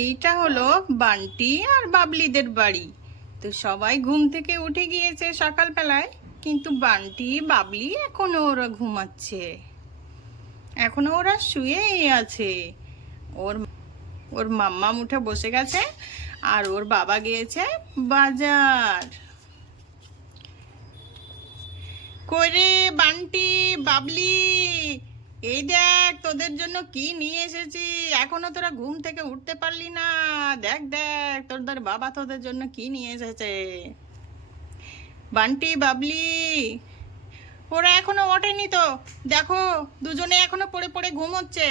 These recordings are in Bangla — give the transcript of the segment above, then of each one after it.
এইটা হলো বান্টি আর বাবলিদের বাড়ি। তো সবাই ঘুম থেকে উঠে গিয়েছে সকালবেলায়, কিন্তু বান্টি বাবলি এখনো ওরা ঘুমাচ্ছে, এখনো ওরা শুয়েই আছে। ওর ওর মাম্মা উঠে বসে গেছে, আর ওর বাবা গিয়েছে বাজার। কইরে বান্টি, বাবলি, এই দেখ তোদের জন্য কি নিয়ে এসেছি। এখনো তোরা ঘুম থেকে উঠতে পারলি না? দেখ দেখ তোদের বাবা তোদের জন্য কি নিয়ে এসেছে। বান্টি, বাবলি, ওরা এখনো ওঠেনি তো। দেখো, দুজনে এখনো পড়ে পড়ে ঘুমোচ্ছে।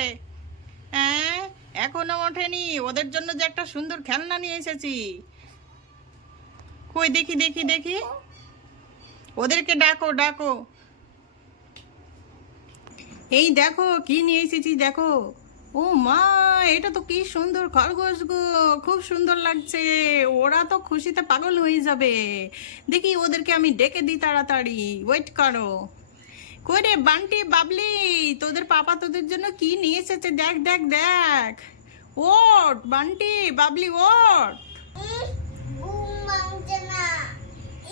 হ্যাঁ, এখনো ওঠেনি। ওদের জন্য যে একটা সুন্দর খেলনা নিয়ে এসেছি। কই দেখি দেখি দেখি, ওদেরকে ডাকো ডাকো। এই দেখো কি নিয়ে এসেছি, দেখো। ও মা, এটা তো কি সুন্দর খরগোশ গো, খুব সুন্দর লাগছে। ওরা তো খুশিতে পাগল হয়ে যাবে। দেখি ওদেরকে আমি ডেকে দিই, তাড়াতাড়ি ওয়েট করো। কই রে বান্টি, বাবলি, তোদের পাপা তোদের জন্য কি নিয়ে এসেছে, দেখ দেখ দেখ। ওঠ বান্টি, বাবলি, ওঠ। ঘুম ভাঙছে না,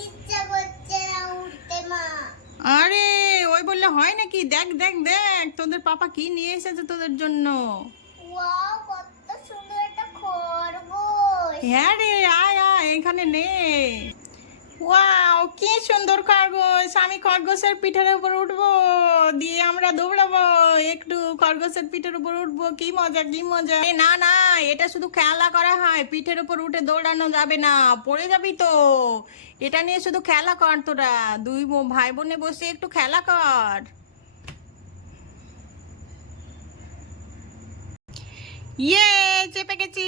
ইচ্ছা করছে না উঠতে মা। আরে ওই বললে হয় নাকি? দেখ দেখ দেখ তোদের পাপা কি নিয়ে এসেছে তোদের জন্য। ওয়াও, কত সুন্দর একটা খরগোশ। হ্যাঁ রে, আয় আয় এখানে নে। ওয়াও, কি সুন্দর খরগোশ। আমি খরগোশের পিঠের উপর উঠবো, দিয়ে আমরা দৌড়াবো, একটু খরগোশের পিঠের উপর উঠবো। কি মজা কি মজা। এ না না, এটা শুধু খেলা করা হয়, পিঠের উপর উঠে দৌড়ানো যাবে না, পড়ে যাবি তো। এটা নিয়ে শুধু খেলা কর তোরা, দুই ভাই বোনে বসে একটু খেলা কর। ইয়ে, চেপে গেছি,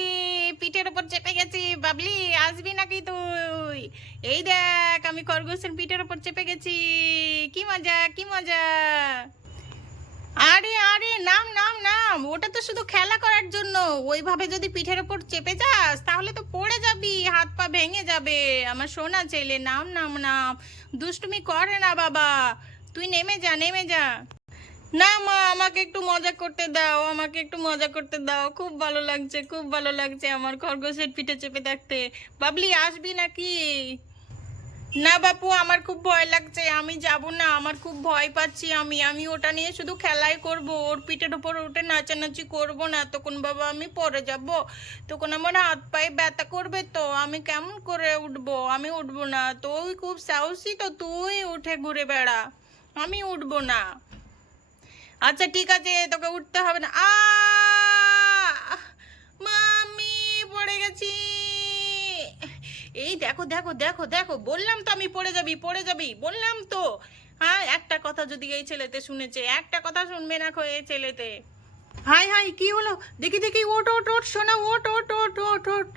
পিঠের উপর চেপে গেছি। বাবলি, আসবি নাকি তুই? এই দেখ, আমি খরগোশের পিঠের উপর চেপে গেছি। কি মজা কি মজা। আরে আরে, নাম নাম নাম, ওটা তো শুধু খেলা করার জন্য। ওইভাবে যদি পিঠের উপর চেপে যাস তাহলে তো পড়ে যাবি, হাত পা ভেঙে যাবে। আমার সোনা ছেলে, নাম নাম নাম, দুষ্টুমি করে না বাবা। তুই নেমে যা, নেমে যা। না মা, আমাকে একটু মজা করতে দাও, আমাকে একটু মজা করতে দাও। খুব ভালো লাগছে, খুব ভালো লাগছে আমার খরগোশের পিঠে চেপে থাকতে। বাবলি, আসবি নাকি? না বাপু, আমার খুব ভয় লাগছে, আমি যাব না। আমার খুব ভয় পাচ্ছি। আমি আমি ওটা নিয়ে শুধু খেলাই করব, ওর পিঠের উপর উঠে নাচানাচি করব না। তখন বাবা আমি পড়ে যাব, তখন আমার হাত পায়ে ব্যথা করবে। তো আমি কেমন করে উঠবো? আমি উঠবো না। তুই খুব সাহসী তো, তুই উঠে ঘুরে বেড়া, আমি উঠবো না। আচ্ছা ঠিক আছে, তোকে উঠতে হবে না। মামি, পড়ে গেছি। এই দেখো দেখো দেখো দেখো, বললাম তো আমি পড়ে যাবি পড়ে যাবি, বললাম তো। হ্যাঁ, একটা কথা যদি এই ছেলেতে শুনেছে, একটা কথা শুনবে না খো এই ছেলেতে। হাই হাই, কি হলো? দেখি দেখি, ওট ওট ওট শোনা, ওট ওট ওট ওট ওট।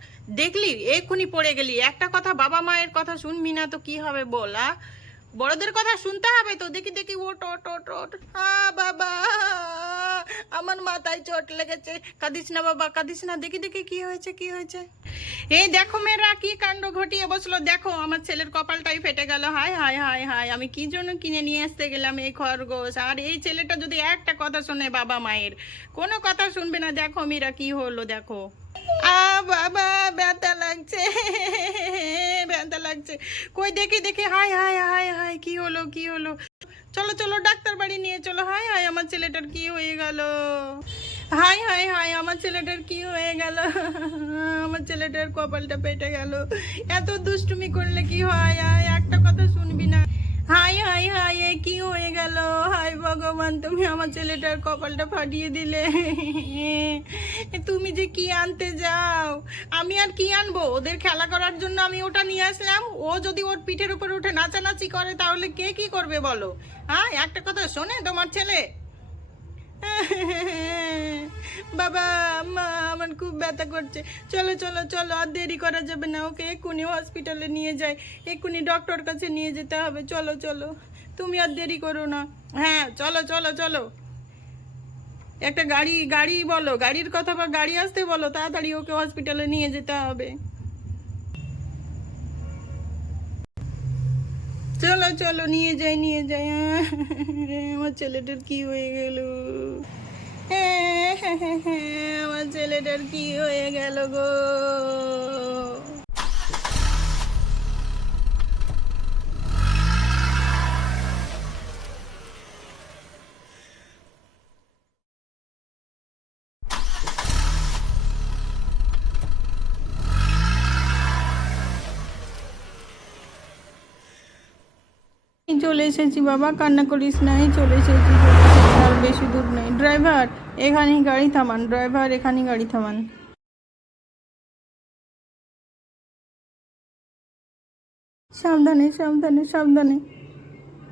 দেখলি, এক্ষুনি পড়ে গেলি। একটা কথা, বাবা মায়ের কথা শুনবি না তো কি হবে বল? বড়দের কথা শুনতে হবে তো। দেখি দেখি, ওট ওট ওট ওট। বাবা, আমার মাথায় চোট লেগেছে। কাঁদিস না বাবা, কাঁদিস না। দেখি দেখি কি হয়েছে কি হয়েছে। এই দেখো মেয়েরা, কি কাণ্ড ঘটিয়ে বসলো। দেখো, আমার ছেলের কপালটাই ফেটে গেল। হাই হাই হাই হাই, আমি কি জন্য কিনে নিয়ে আসতে গেলাম এই খরগোশ। আর এই ছেলেটা যদি একটা কথা শোনে বাবা মায়ের, কোনো কথা শুনবে না। দেখো মীরা, কি হলো দেখো। বাবা, ব্যথা লাগছে, ব্যথা লাগছে। কই দেখি দেখি। হাই হাই হাই হাই, কি হলো কি হলো? চলো চলো, ডাক্তার বাড়ি নিয়ে চলো। হাই হাই, আমার ছেলেটার কি হয়ে গেল? হাই হাই হাই, আমার ছেলেটার কি হয়ে গেল? আমার ছেলেটার কপালটা পেটে গেল। এত দুষ্টুমি করলে কি হয়? আয়, একটা কথা শুনবি না। হাই হাই হাই, এ কি হয়ে গেল? হাই ভগবান, তুমি আমার ছেলেটার কপালটা ফাটিয়ে দিলে। তুমি যে কি আনতে যাও, আমি আর কি আনবো? ওদের খেলা করার জন্য আমি ওটা নিয়ে আসলাম। ও যদি ওর পিঠের উপর উঠে নাচানাচি করে তাহলে কে কি করবে বলো? হ্যাঁ, একটা কথা শোনে তোমার ছেলে? বাবা, মা, আমার খুব ব্যথা করছে। চলো চলো চলো, আর দেরি করা যাবে না। ওকে এক্ষুনি হসপিটালে নিয়ে যাই, এক্ষুনি ডক্টর কাছে নিয়ে যেতে হবে। চলো চলো, তুমি আর দেরি করো না। হ্যাঁ, চলো চলো চলো। একটা গাড়ি গাড়ি বলো, গাড়ির কথা বা গাড়ি আসতে বলো, তাড়াতাড়ি ওকে হসপিটালে নিয়ে যেতে হবে। চলো চলো, নিয়ে যাই নিয়ে যাই। আমার ছেলেটার কি হয়ে গেল? আমার ছেলেটার কি হয়ে গেল গো? এই চলে এসেছি বাবা, কান্না করিস না, এই চলে এসেছি, আর বেশি দূর নেই। ড্রাইভার এখানেই গাড়ি থামান, ড্রাইভার এখানেই গাড়ি থামান। সাবধানে সাবধানে সাবধানে।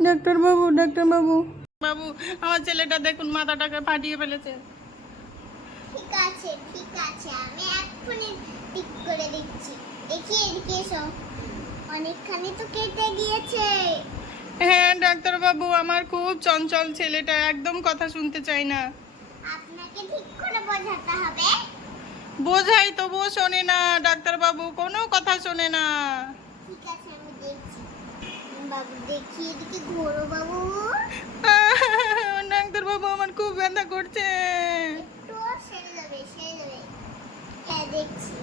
ডাক্তার বাবু, ডাক্তার বাবু, বাবু আমার ছেলেটা দেখুন মাথাটাকে ফাটিয়ে ফেলেছে। ঠিক আছে ঠিক আছে, আমি এক্ষুনি ঠিক করে দিচ্ছি। দেখি এদিকে এসো, অনেকখানি তো কেটে গিয়েছে। হ্যাঁ ডাক্তার বাবু, আমার খুব চঞ্চল ছেলেটা, একদম কথা শুনতে চায় না। আপনাকে ঠিক করে বোঝাতে হবে। বোঝাই তবুও শোনে না ডাক্তার বাবু, কোনো কথা শোনে না। ঠিক আছে আমি দেখছি। বাবু দেখি এদিকে ঘোরো বাবু। ডাক্তার বাবু আমার খুব ব্যথা করছে। একটু সেরে যাবে সেরে যাবে। হ্যাঁ দেখছি।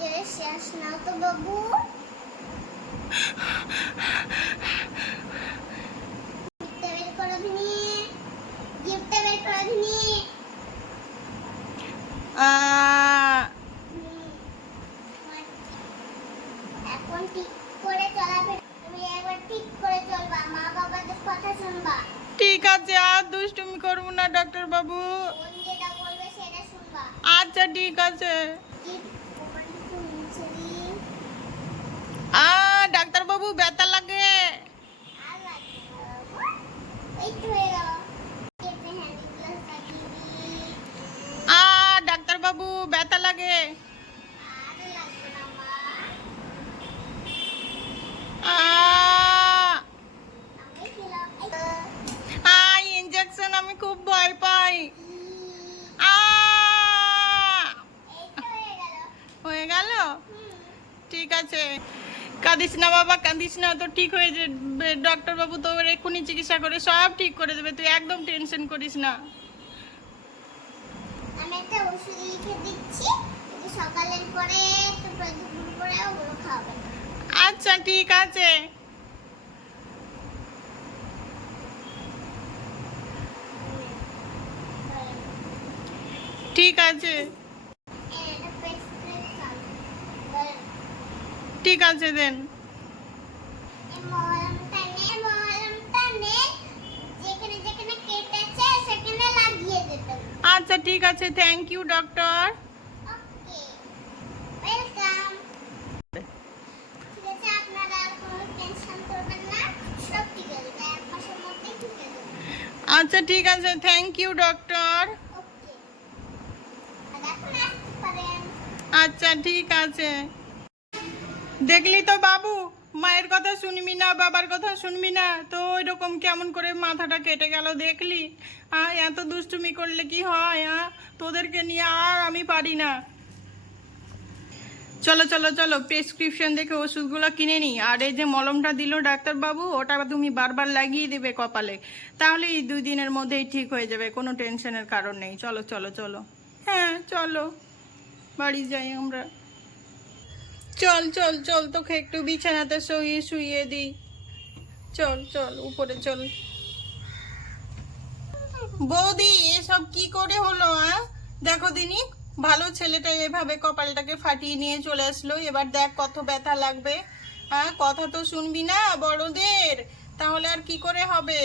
জোরে শ্বাস নাও তো বাবু। জিভটা বের করো দিনি, জিভটা বের করো দিনি। এখন ঠিক করে চলাফেরা, তুমি একবার ঠিক করে চলবা, মা বাবাদের কথা শুনবা। ঠিক আছে, আর দুষ্টুমি করবো না ডাক্তার বাবু। কোন যেটা বলবে সেটা শুনবা। আচ্ছা ঠিক আছে। জিভ উপরে একটু নিচে দিই। ডাক্তার বাবু ব্যথা লাগে। আর লাগবে না বাবু। এই তো হয়ে গেল। কেটে হ্যান্ড গ্লাস লাগিয়ে দিই। ডাক্তার বাবু ব্যথা লাগে। আর লাগবে না মা। আমি দিলাম। ইনজেকশন আমি খুব ভয় পাই। এই তো হয়ে গেল। হয়ে গেল? হুম। ঠিক আছে, কাঁদিস না বাবা, কাঁদিস না, তো ঠিক হয়ে যাবে। ডক্টর বাবু তো এক্ষুনি চিকিৎসা করে সব ঠিক করে দেবে, তুই একদম টেনশন করিস না। আমি একটা ওষুধ লিখে দিচ্ছি, যদি সকালের পরে তারপরে দুপুর পরে ওগুলো খাবে। আচ্ছা ঠিক আছে। ঠিক আছে এটা প্রেসক্রিপশন। ঠিক আছে দেন। এই মলমটা নে, যেখানে যেখানে কেটেছে সেখানে লাগিয়ে দেবেন। আচ্ছা ঠিক আছে, thank you doctor. Okay, welcome. ঠিক আছে, আপনারা আর কোনো টেনশন করবেন না, সব ঠিক হয়ে যাবে, এক মাসের মধ্যেই ঠিক হয়ে যাবে। আচ্ছা ঠিক আছে, থ্যাংক ইউ ডক্টর। ওকে, আর এখন আসতে পারেন। আচ্ছা ঠিক আছে। দেখলি তো বাবু, মায়ের কথা শুনবি না, বাবার কথা শুনবি না, তো ওই রকম কেমন করে মাথাটা কেটে গেল দেখলি? এত দুষ্টুমি করলে কি হয়? তোদেরকে নিয়ে আর আমি পারি না। চলো চলো চলো, প্রেসক্রিপশন দেখে ওষুধগুলো কিনে নিই। আর এই যে মলমটা দিল ডাক্তারবাবু, ওটা তুমি বারবার লাগিয়ে দেবে কপালে, তাহলে এই 2 দিনের মধ্যেই ঠিক হয়ে যাবে, কোনো টেনশনের কারণ নেই। চলো চলো চলো। হ্যাঁ চলো, বাড়ি যাই আমরা। চল চল চল, তোকে একটু বিছানাতে শুইয়ে শুইয়ে দিই। চল চল উপরে চল। বৌদি এসব কি করে হলো? দেখো দিনি, ভালো ছেলেটা এভাবে কপালটাকে ফাটিয়ে নিয়ে চলে আসলো, এবার দেখ কত ব্যথা লাগবে। কথা তো শুনবি না বড়দের, তাহলে আর কি করে হবে?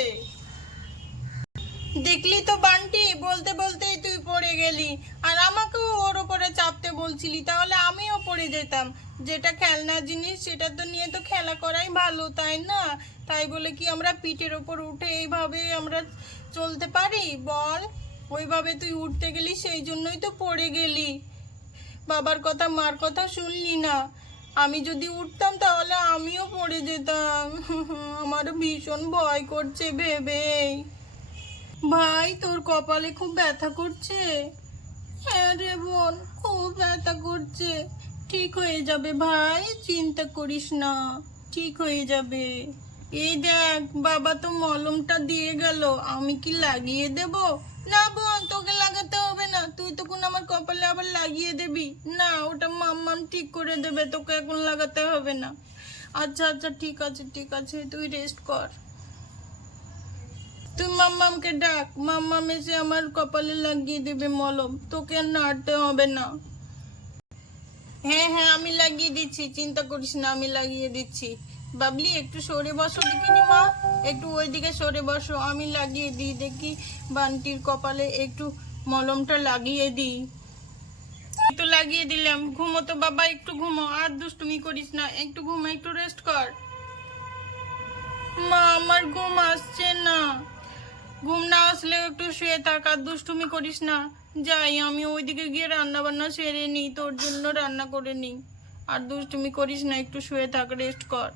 দেখলি তো বান্টি, বলতে বলতেই তুই পড়ে গেলি, আর আমাকেও ওর ওপরে চাপতে বলছিলি, তাহলে আমিও পড়ে যেতাম। যেটা খেলনা জিনিস সেটা তো নিয়ে তো খেলা করাই ভালো, তাই না? তাই বলে কি আমরা পিঠের ওপর উঠে এইভাবে আমরা চলতে পারি বল? ওইভাবে তুই উঠতে গেলি, সেই জন্যই তো পড়ে গেলি। বাবার কথা মার কথা শুনলি না। আমি যদি উঠতাম তাহলে আমিও পড়ে যেতাম। আমারও ভীষণ ভয় করছে ভেবেই। ভাই তোর কপালে খুব ব্যথা করছে? হ্যাঁ রে বোন, খুব ব্যথা করছে। ঠিক হয়ে যাবে ভাই, চিন্তা করিস না, ঠিক হয়ে যাবে। এই দেখ বাবা তো মলমটা দিয়ে গেল, আমি কি লাগিয়ে দেব? না বোন, তোকে লাগাতে হবে না, তুই তখন আমার কপালে আবার লাগিয়ে দিবি না, ওটা মাম্মাম ঠিক করে দেবে, তোকে এখন লাগাতে হবে না। আচ্ছা আচ্ছা ঠিক আছে ঠিক আছে, তুই রেস্ট কর। তুই মাম্মামকে ডাক, মাম্মাম এসে আমার কপালে লাগিয়ে দেবে মলম, তোকে আর নাড়তে হবে না। হ্যাঁ হ্যাঁ আমি লাগিয়ে দিচ্ছি, চিন্তা করিস না, আমি লাগিয়ে দিচ্ছি। বাবলি একটু সরে বসো দেখিনি মা, একটু ওইদিকে সরে বসো, আমি লাগিয়ে দিই, দেখি বান্টির কপালে একটু মলমটা লাগিয়ে দিই। এই তো লাগিয়ে দিলাম, ঘুমো তো বাবা, একটু ঘুমো, আর দুষ্টুমি করিস না, একটু ঘুমো, একটু রেস্ট কর। মা আমার ঘুম আসছে না। ঘুম না আসলে একটু শুয়ে থাক, আর দুষ্টুমি করিস না। যাই আমি ওইদিকে গিয়ে রান্না বান্না সেরে নিই, তোর জন্য রান্না করে নিই। আর দুষ্টুমি করিস না, একটু শুয়ে থাক, রেস্ট কর।